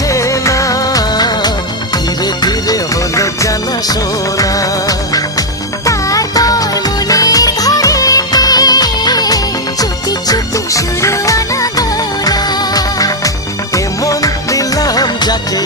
চেনা, ধীরে ধীরে হলো জানা শোনা। তারপর মনের ঘরেতে চুপি চুপি শুরু আনাগোনা। এমন দিলাম যাকে